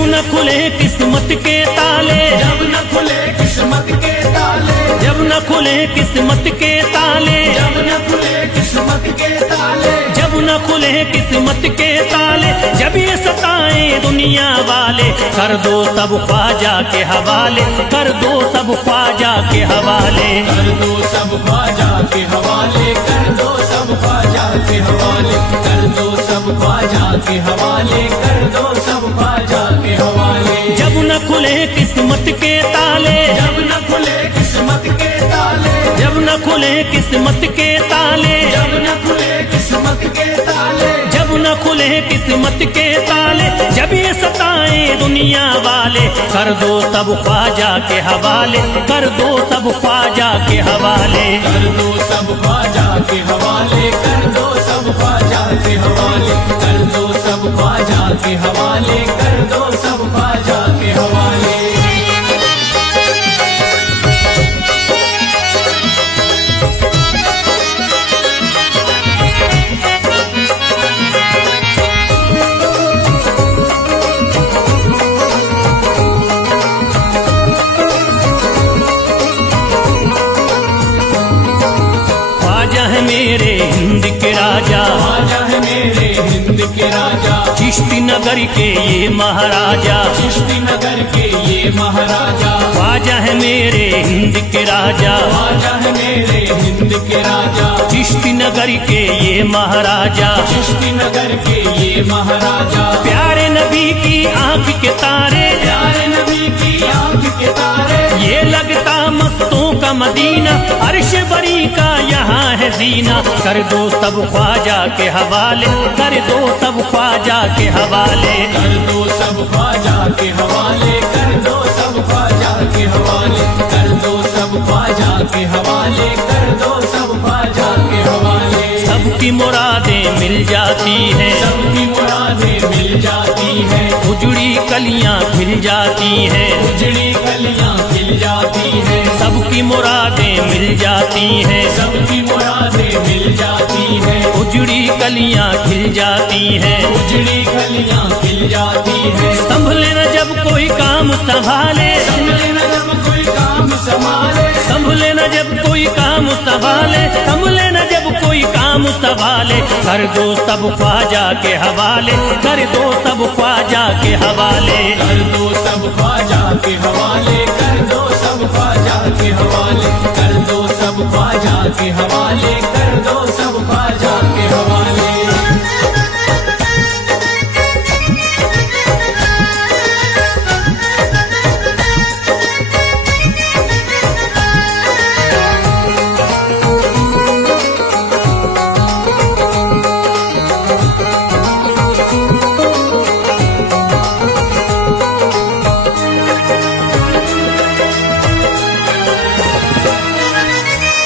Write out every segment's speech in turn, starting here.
जब न खुले किस्मत के ताले, जब न खुले किस्मत के ताले, जब न खुले किस्मत के ताले, जब न खुले किस्मत के ताले, जब न खुले किस्मत के ताले, जब ये सताए दुनिया वाले, कर दो सब ख्वाजा के हवाले, कर दो सब ख्वाजा के हवाले, कर दो सब ख्वाजा के हवाले, कर दो सब ख्वाजा के हवाले, कर दो सब ख्वाजा के हवाले, कर दो सब ख्वाजा के हवाले। जब न खुले किस्मत के ताले, जब न खुले किस्मत के ताले, जब न खुले किस्मत के ताले, जब न खुले किस्मत के ताले, जब न खुले किस्मत के ताले, जब ये सताए दुनिया वाले, कर दो सब ख्वाजा के हवाले, कर दो सब ख्वाजा के हवाले, कर दो सब ख्वाजा के हवाले, कर दो सब ख्वाजा के हवाले, कर दो सब ख्वाजा के हवाले, कर दो सब ख्वाजा के हवाले। ख्वाजा है मेरे हिंद के राजा, ख्वाजा है मेरे हिंद के राजा, चिश्ती नगर के ये महाराजा, चिश्ती नगर के ये महाराजा, ख्वाजा है मेरे हिंद के राजा, ख्वाजा है मेरे हिंद के राजा, चिश्ती नगर के ये महाराजा, चिश्ती नगर के ये महाराजा, प्यारे नबी की आंख के तारे, प्यारे नबी की आंख के तारे, ये लगता मस्तों का मदीना, अर्श बरी का यहाँ है जीना, कर दो सब ख्वाजा के हवाले, कर दो सब ख्वाजा के हवाले, कर दो सब ख्वाजा के हवाले, कर दो सब ख्वाजा के हवाले, कर दो सब ख्वाजा के हवाले, कर दो सब ख्वाजा के हवाले। सबकी मुरादें मिल जाती हैं, सबकी मुरादें मिल जाती हैं, उजड़ी कलियां खिल जाती हैं, उजड़ी कलियां खिल जाती हैं, सबकी मुरादें मिल जाती हैं, सबकी मुरादें मिल जाती हैं, उजड़ी कलियां खिल जाती हैं, उजड़ी कलियां खिल जाती हैं। संभले न जब कोई काम संभाले, संभले न जब कोई काम संभाले, संभले न जब कोई काम संभाले, संभले न जब कोई काम संभाले, कर दो सब ख्वाजा के हवाले, कर दो सब ख्वाजा के हवाले, कर दो सब ख्वाजा के हवाले, कर दो सब ख्वाजा के हवाले, कर दो सब ख्वाजा के हवाले, कर दो सब ख्वाजा के हवाले।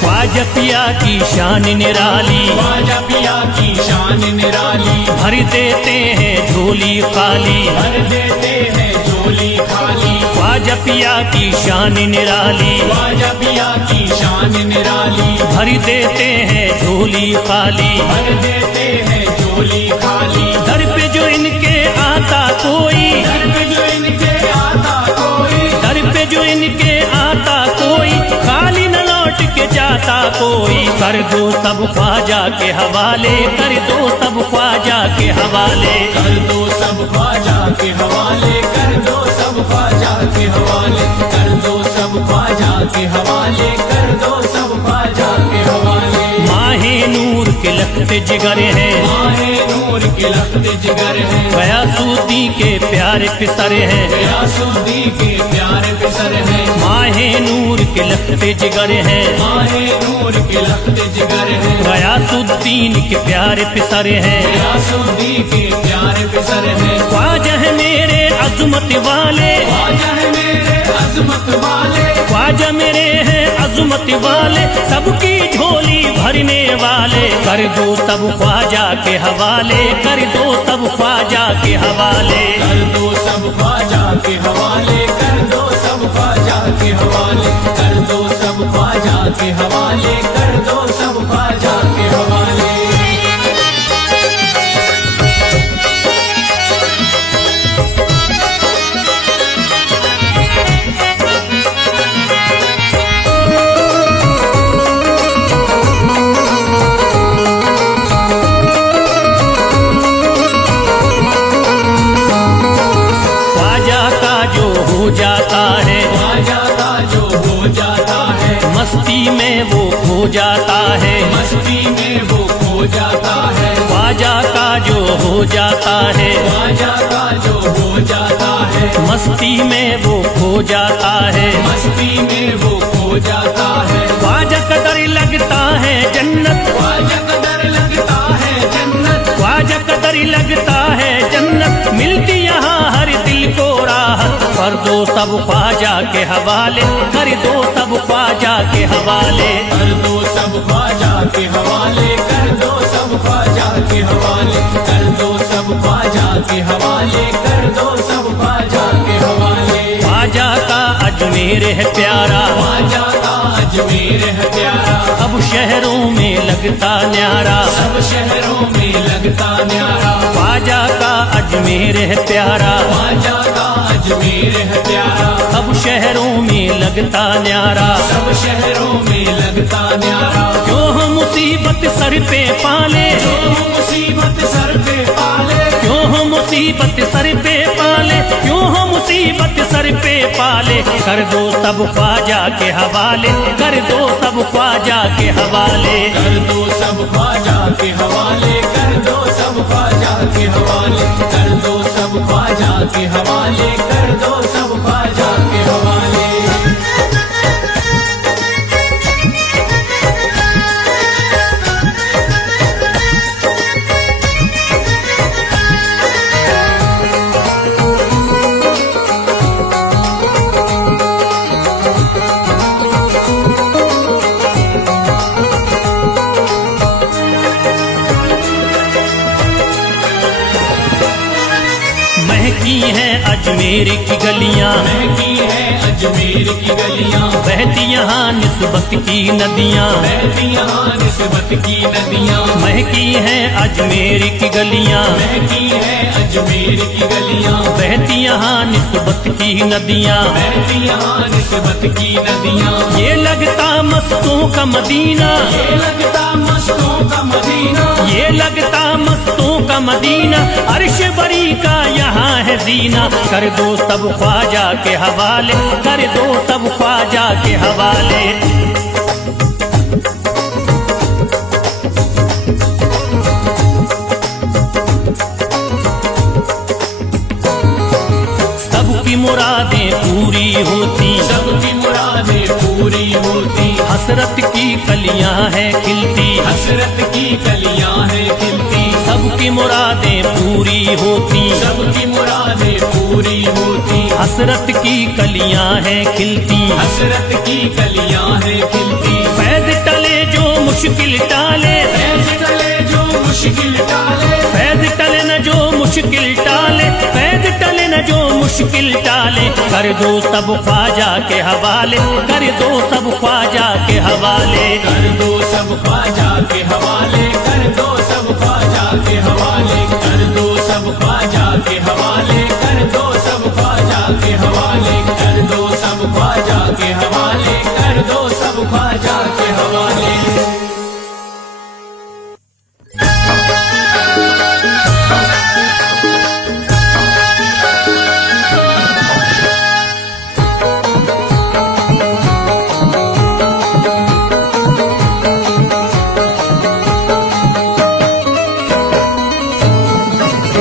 ख्वाजा पिया की शान निराली, ख्वाजा पिया की शान निराली, भर देते हैं झोली खाली, भर देते हैं झोली खाली, ख्वाजा पिया की शान निराली, ख्वाजा पिया की शान निराली, भर देते हैं झोली खाली, भर देते हैं झोली खाली, दर पे जो इनके आता कोई, दर पे जो इनके आता कोई, दर पे जो इनके आता कोई, खाली न लौट के जाता कोई, कर दो सब ख्वाजा के हवाले, कर दो सब ख्वाजा के हवाले, कर दो सब ख्वाजा के हवाले, कर दो सब ख्वाजा के हवाले, कर दो सब ख्वाजा के हवाले, कर दो सब ख्वाजा के हवाले। माहे नूर के लखते जिगर हैं, माहे नूर के लखते जिगर हैं, गयासुद्दीन के प्यारे पिसर हैं, गयासुद्दीन के प्यारे पिसर हैं, माहे नूर के लखते जिगर हैं, माहे नूर के लखते जिगर हैं, गयासुद्दीन के प्यारे पिसर हैं, गयासुद्दीन के प्यारे पिसर हैं। ख्वाजा है मेरे अजमत वाले, ख्वाजा है मेरे अजमत वाले, ख्वाजा मेरे हैं अजमत वाले, सबकी झोली भरने वाले, कर दो सब ख्वाजा के हवाले, कर दो सब ख्वाजा के हवाले, कर दो सब ख्वाजा के हवाले, कर दो सब ख्वाजा के हवाले, कर दो सब ख्वाजा के हवाले, कर दो सब ख्वाजा के हवाले। जाता है, ख्वाजा का जो हो जाता है, मस्ती में वो खो जाता है, मस्ती में वो खो जाता है, ख्वाजा का जो हो जाता है, ख्वाजा का जो हो जाता है, मस्ती में वो खो जाता है, मस्ती में वो खो जाता है, ख्वाजा कदर लगता है जन्नत, ख्वाजा कदर लगता है जन्नत, ख्वाजा कदर लगता है जन्नत, मिलती यहाँ हर दिल को राहत, कर दो सब ख्वाजा के हवाले, कर दो सब ख्वाजा के हवाले, कर दो सब ख्वाजा के हवाले, कर दो सब ख्वाजा के हवाले, कर दो सब ख्वाजा के हवाले, कर दो सब ख्वाजा के हवाले। ख्वाजा का अजमेर है प्यारा, ख्वाजा का अजमेर है प्यारा, अब शहरों में लगता न्यारा, सब शहरों में लगता न्यारा, ख्वाजा का अजमेर है प्यारा, ख्वाजा का अजमेर है प्यारा, अब शहरों में लगता न्यारा, सब शहरों में लगता न्यारा, क्यों हम मुसीबत सर पे पाले, जो मुसीबत सर पे पाले, क्यों हम मुसीबत सर पे पाले, क्यों हम मुसीबत सर पे पाले, कर दो सब ख्वाजा के हवाले, कर दो सब ख्वाजा के हवाले, कर दो सब ख्वाजा के हवाले, कर दो सब ख्वाजा के हवाले, कर दो सब ख्वाजा के हवाले, कर दो सब ख्वाजा के हवाले। महकी हैं अजमेर की गलियां, महकी है अजमेर की गलियां, बहती यहाँ निस्बत की नदियां, बहती यहाँ निस्बत की नदियां, महकी हैं अजमेर की गलियां, महकी है अजमेर की गलियां, बहती यहाँ निस्बत की नदियां, बहती यहाँ निस्बत की नदियां, ये लगता मस्तों का मदीना, ये लगता मस्तों का मदीना, ये लगता मस्तों का मदीना, अर्श बरी का यहाँ है जीना, कर दो सब ख्वाजा के हवाले, कर दो सब ख्वाजा के हवाले। सबकी मुरादें पूरी होती, सबकी मुरादें पूरी होती, हसरत की कलियां हैं खिलती, हसरत की कलियां हैं खिलती, सबकी मुरादें पूरी होती, सबकी मुरादें पूरी होती, हसरत की कलियां हैं खिलती, हसरत की कलियां हैं खिलती, फैज टले जो मुश्किल टाले, फैज टले जो मुश्किल टाले, फैज टले न जो मुश्किल टाले, फैज टले न जो मुश्किल टाले, कर दो सब ख्वाजा के हवाले, कर दो सब ख्वाजा के हवाले, कर दो सब ख्वाजा के हवाले, कर दो सब ख्वाजा के हवाले, कर दो सब ख्वाजा के हवाले, कर दो सब ख्वाजा के हवाले, कर दो सब ख्वाजा के हवाले, कर दो सब ख्वाजा के हवाले।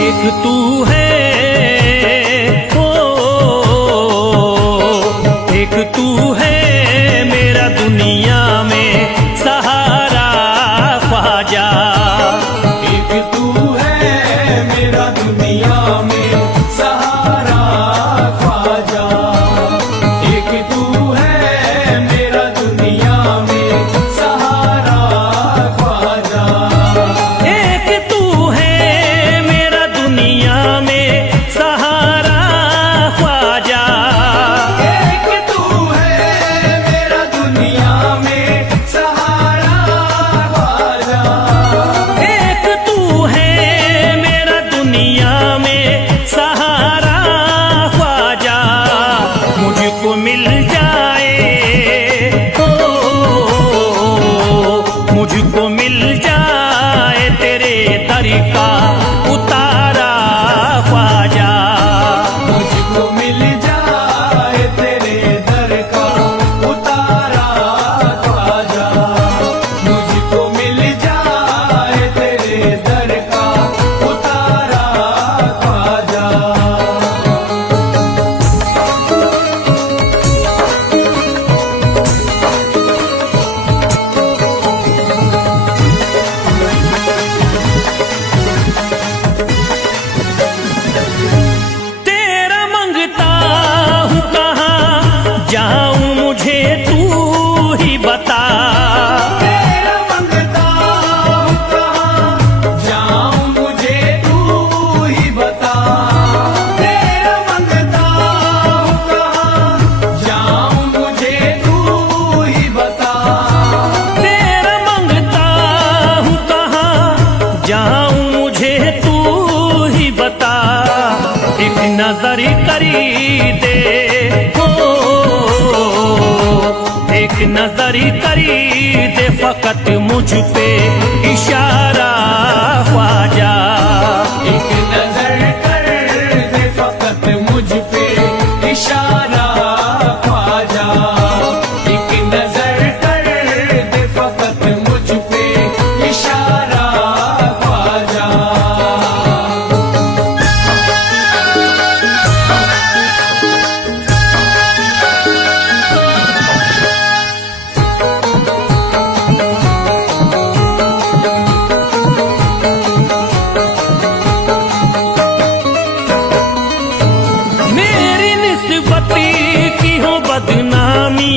एक तू है ओ, एक तू है मेरा दुनिया में सहारा ख्वाजा, एक तू है मेरा दुनिया में सहारा ख्वाजा, एक तू है मेरा दुनिया में सहारा ख्वाजा, एक तू है मेरा दुनिया में सहारा ख्वाजा, एक तू है एक नजर करी दे हो, एक नजर करी दे फकत मुझ पे इशारा ख्वाजा। एक नजर कर दे फकत मुझ पे इशारा ख्वाजा। एक नजर कर दे फकत मुझ पे इशारा ख्वाजा। मेरी निस्बत की हो बदनामी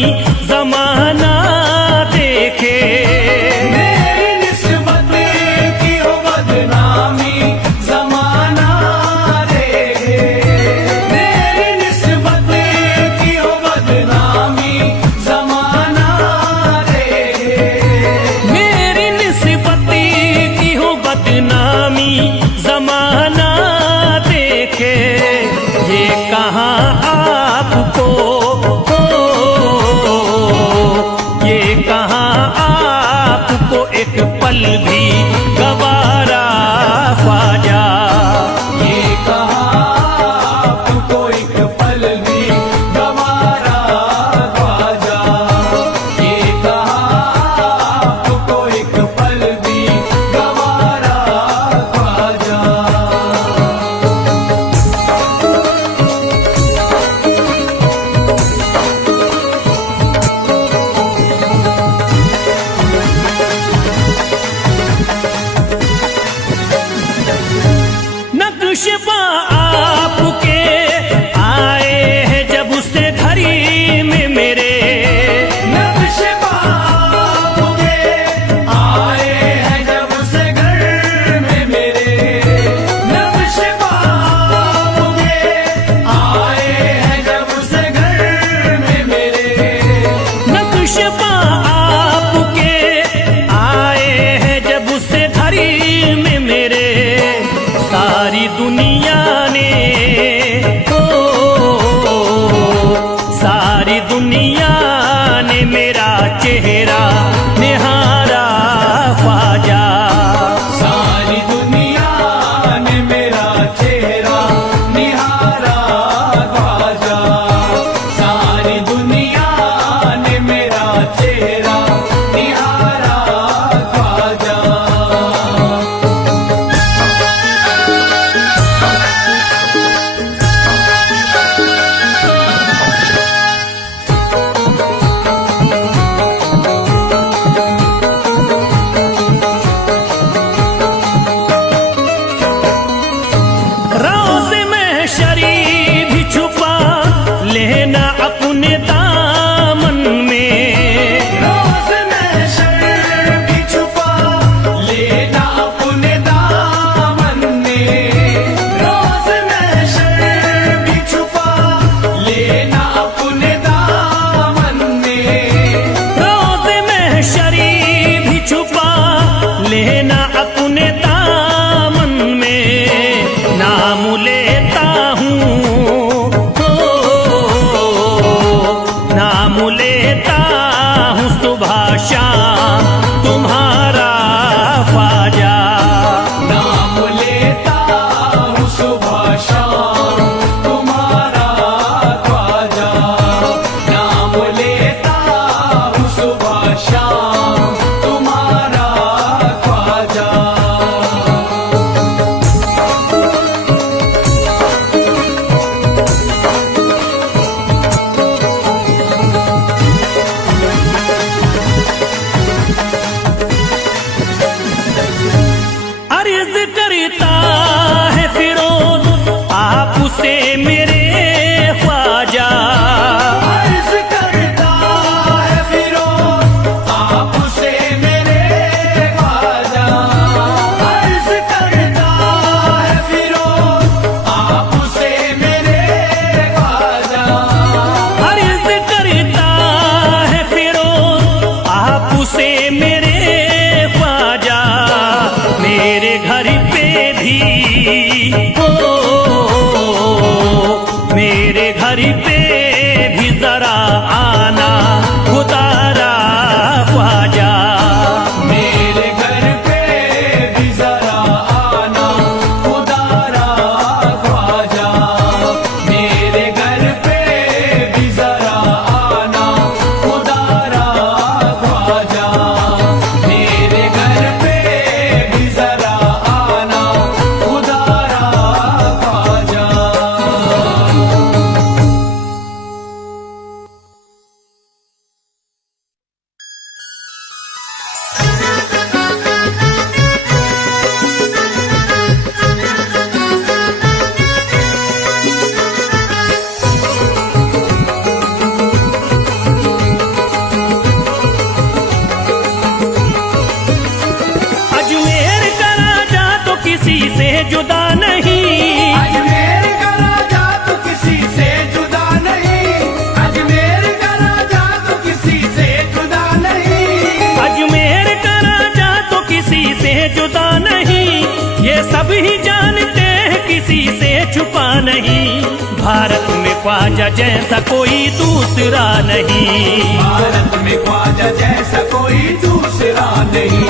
जमाना देखे, मेरी निस्बत की हो बदनामी जमाना देखे। मेरी निस्बत की हो बदनामी जमाना देखे। मेरी निस्बत की हो बदनामी जमाना देखे। ये कहाँ आपको हो, ये कहाँ आपको एक पल भी गवारा ख्वाजा। ये कहाँ आपको एक पल भी गवारा ख्वाजा। ये कहाँ आपको एक पल भी गवारा ख्वाजा। घर पे भी जरा आना खुदारा ख्वाजा। मेरे घर पे भी जरा आना खुदारा ख्वाजा। मेरे घर पे भी जरा आना खुदारा ख्वाजा। मेरे घर पे भी जरा आना खुदारा ख्वाजा। अजमेर का राजा तो किसी से जुदा नहीं। अजमेर का राजा तो किसी से जुदा नहीं। अजमेर का राजा तो किसी से जुदा नहीं। अजमेर का राजा तो किसी से जुदा नहीं, ये सब ही जानते हैं किसी से छुपा नहीं। भारत में ख्वाजा जैसा कोई दूसरा नहीं। भारत में ख्वाजा जैसा कोई दूसरा नहीं।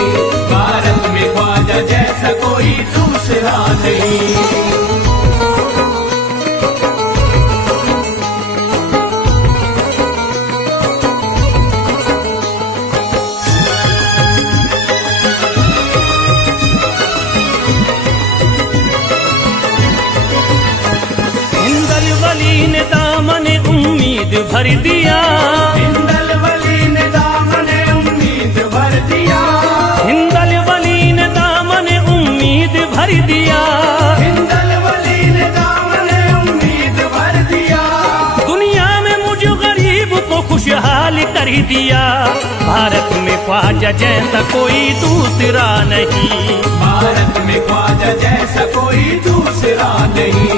भारत में ख्वाजा जैसा कोई दूसरा नहीं। हिंदल वली ने दामन उम्मीद भर दिया। हिंदल वली ने दामन उम्मीद भर दिया। हिंदल वली ने दामन उम्मीद भर दिया। हिंदल वली ने दामन उम्मीद भर दिया। दुनिया में मुझ गरीब को खुशहाल कर दिया। भारत में ख्वाजा जैसा कोई दूसरा नहीं। भारत में ख्वाजा जैसा कोई दूसरा नहीं।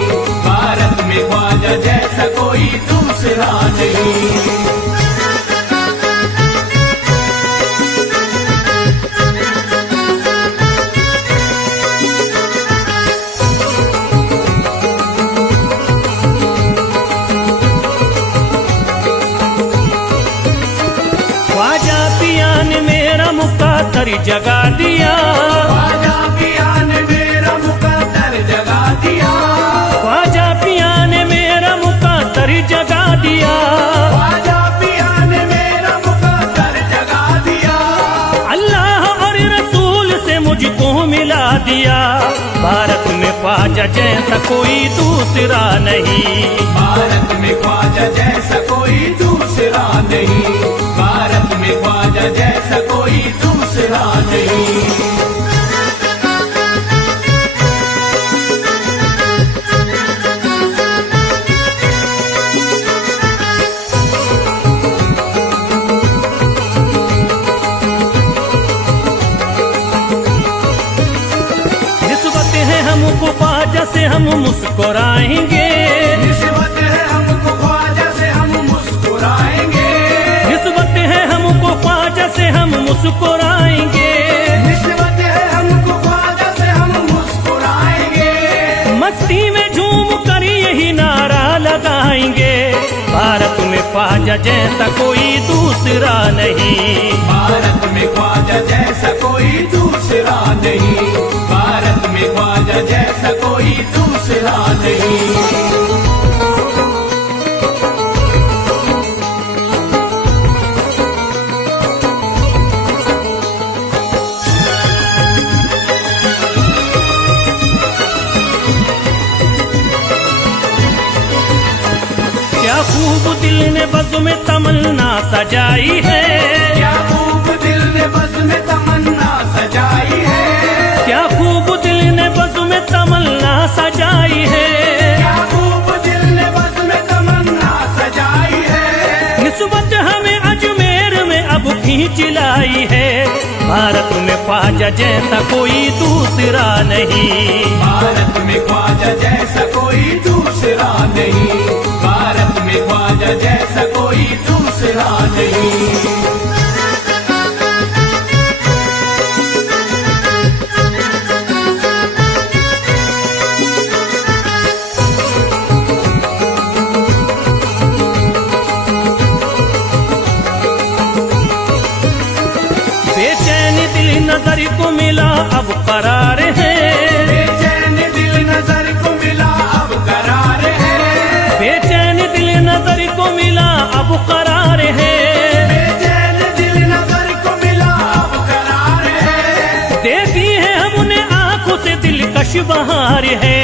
भारत में ख्वाजा जैसा कोई दूसरा नहीं। ख्वाजा पिया ने मेरा मुकादर जगा दिया। ख्वाजा पिया ने मेरा मुकद्दर जगा दिया। ख्वाजा पिया ने मेरा मुकादर जगा दिया। ख्वाजा पिया ने मेरा मुकद्दर जगा दिया। अल्लाह और रसूल से मुझको मिला दिया। भारत में ख्वाजा जैसा कोई दूसरा नहीं। भारत में ख्वाजा जैसा कोई दूसरा नहीं। भारत में ख्वाजा जैसा कोई दूसरा नहीं। निस्बत है हमको ख्वाजा से हम मुस्कुराएंगे। निस्बत है हमको ख्वाजा से हम मुस्कुराएंगे। निस्बत है हमको ख्वाजा से हम मुस्कुराएंगे। निस्बत है हमको ख्वाजा से हम मुस्कुराएंगे। मस्ती में झूम कर यही नारा लगाएंगे। भारत में ख्वाजा जैसा कोई दूसरा नहीं। भारत में ख्वाजा जैसा कोई दूसरा नहीं। भारत में ख्वाजा जैसा कोई दूसरा नहीं। क्या खूब दिल ने बज़्म में तमन्ना सजाई है। क्या खूब दिल ने बज़्म में तमन्ना सजाई है। क्या खूब दिल ने बज़्म में तमन्ना सजाई है। क्या खूब दिल ने बज़्म में तमन्ना सजाई है। निस्बत हमें अजमेर में अब खींच लाई है। भारत में ख्वाजा जैसा कोई दूसरा नहीं। भारत में ख्वाजा जैसा कोई दूसरा नहीं। भारत में ख्वाजा जैसा कोई दूसरा नहीं। अब करार है, बेचैन दिल नजर को मिला अब करार है, बेचैन दिल नजर को मिला अब करार है, बेचैन दिल नजर को मिला अब करार है, देखी है हमने आंखों से दिलकश बहार है।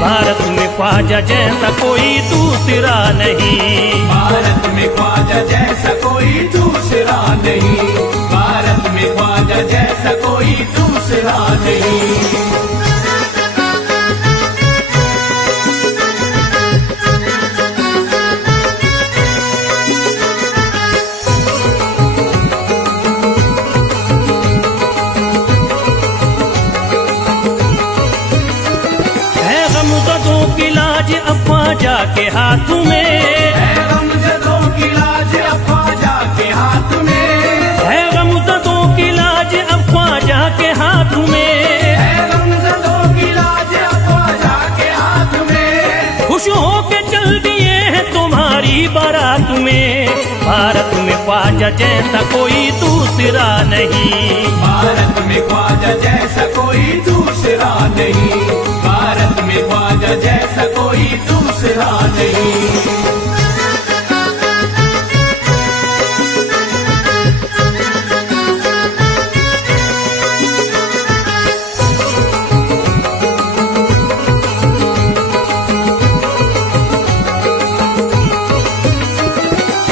भारत में ख्वाजा जैसा कोई दूसरा नहीं, भारत में ख्वाजा जैसा कोई दूसरा नहीं, भारत में ख्वाजा जैसा कोई दूसरा नहीं। गमज़दों की लाज अब ख्वाजा के हाथ में, है गमज़दों की लाज अब ख्वाजा के हाथ में, है गमज़दों की लाज अब ख्वाजा के हाथ में, है गमज़दों की लाज अब ख्वाजा के हाथ में, खुश होके चल दिए हैं तुम्हारी बारात में। भारत में ख्वाजा जैसा कोई दूसरा नहीं, भारत में ख्वाजा जैसा कोई दूसरा नहीं, भारत में ख्वाजा जैसा कोई दूसरा नहीं।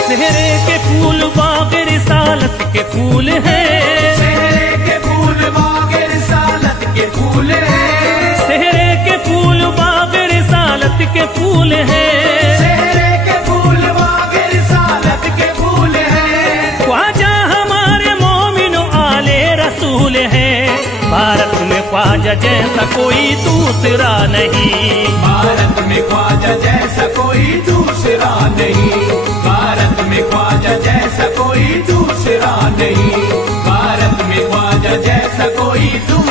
सेहरे के फूल बाग रिसालत के फूल हैं, सेहरे के फूल बाग रिसालत के फूल हैं, सेहरे के फूल बाग रिसालत के फूल हैं, सेहरे के फूल बाग रिसालत के फूल हैं, ख्वाजा हमारे मोमिनो आले रसूल हैं। भारत में ख्वाजा जैसा कोई दूसरा नहीं, भारत में ख्वाजा जैसा कोई दूसरा नहीं, भारत में ख्वाजा जैसा कोई दूसरा नहीं, भारत में ख्वाजा जैसा कोई दूसरा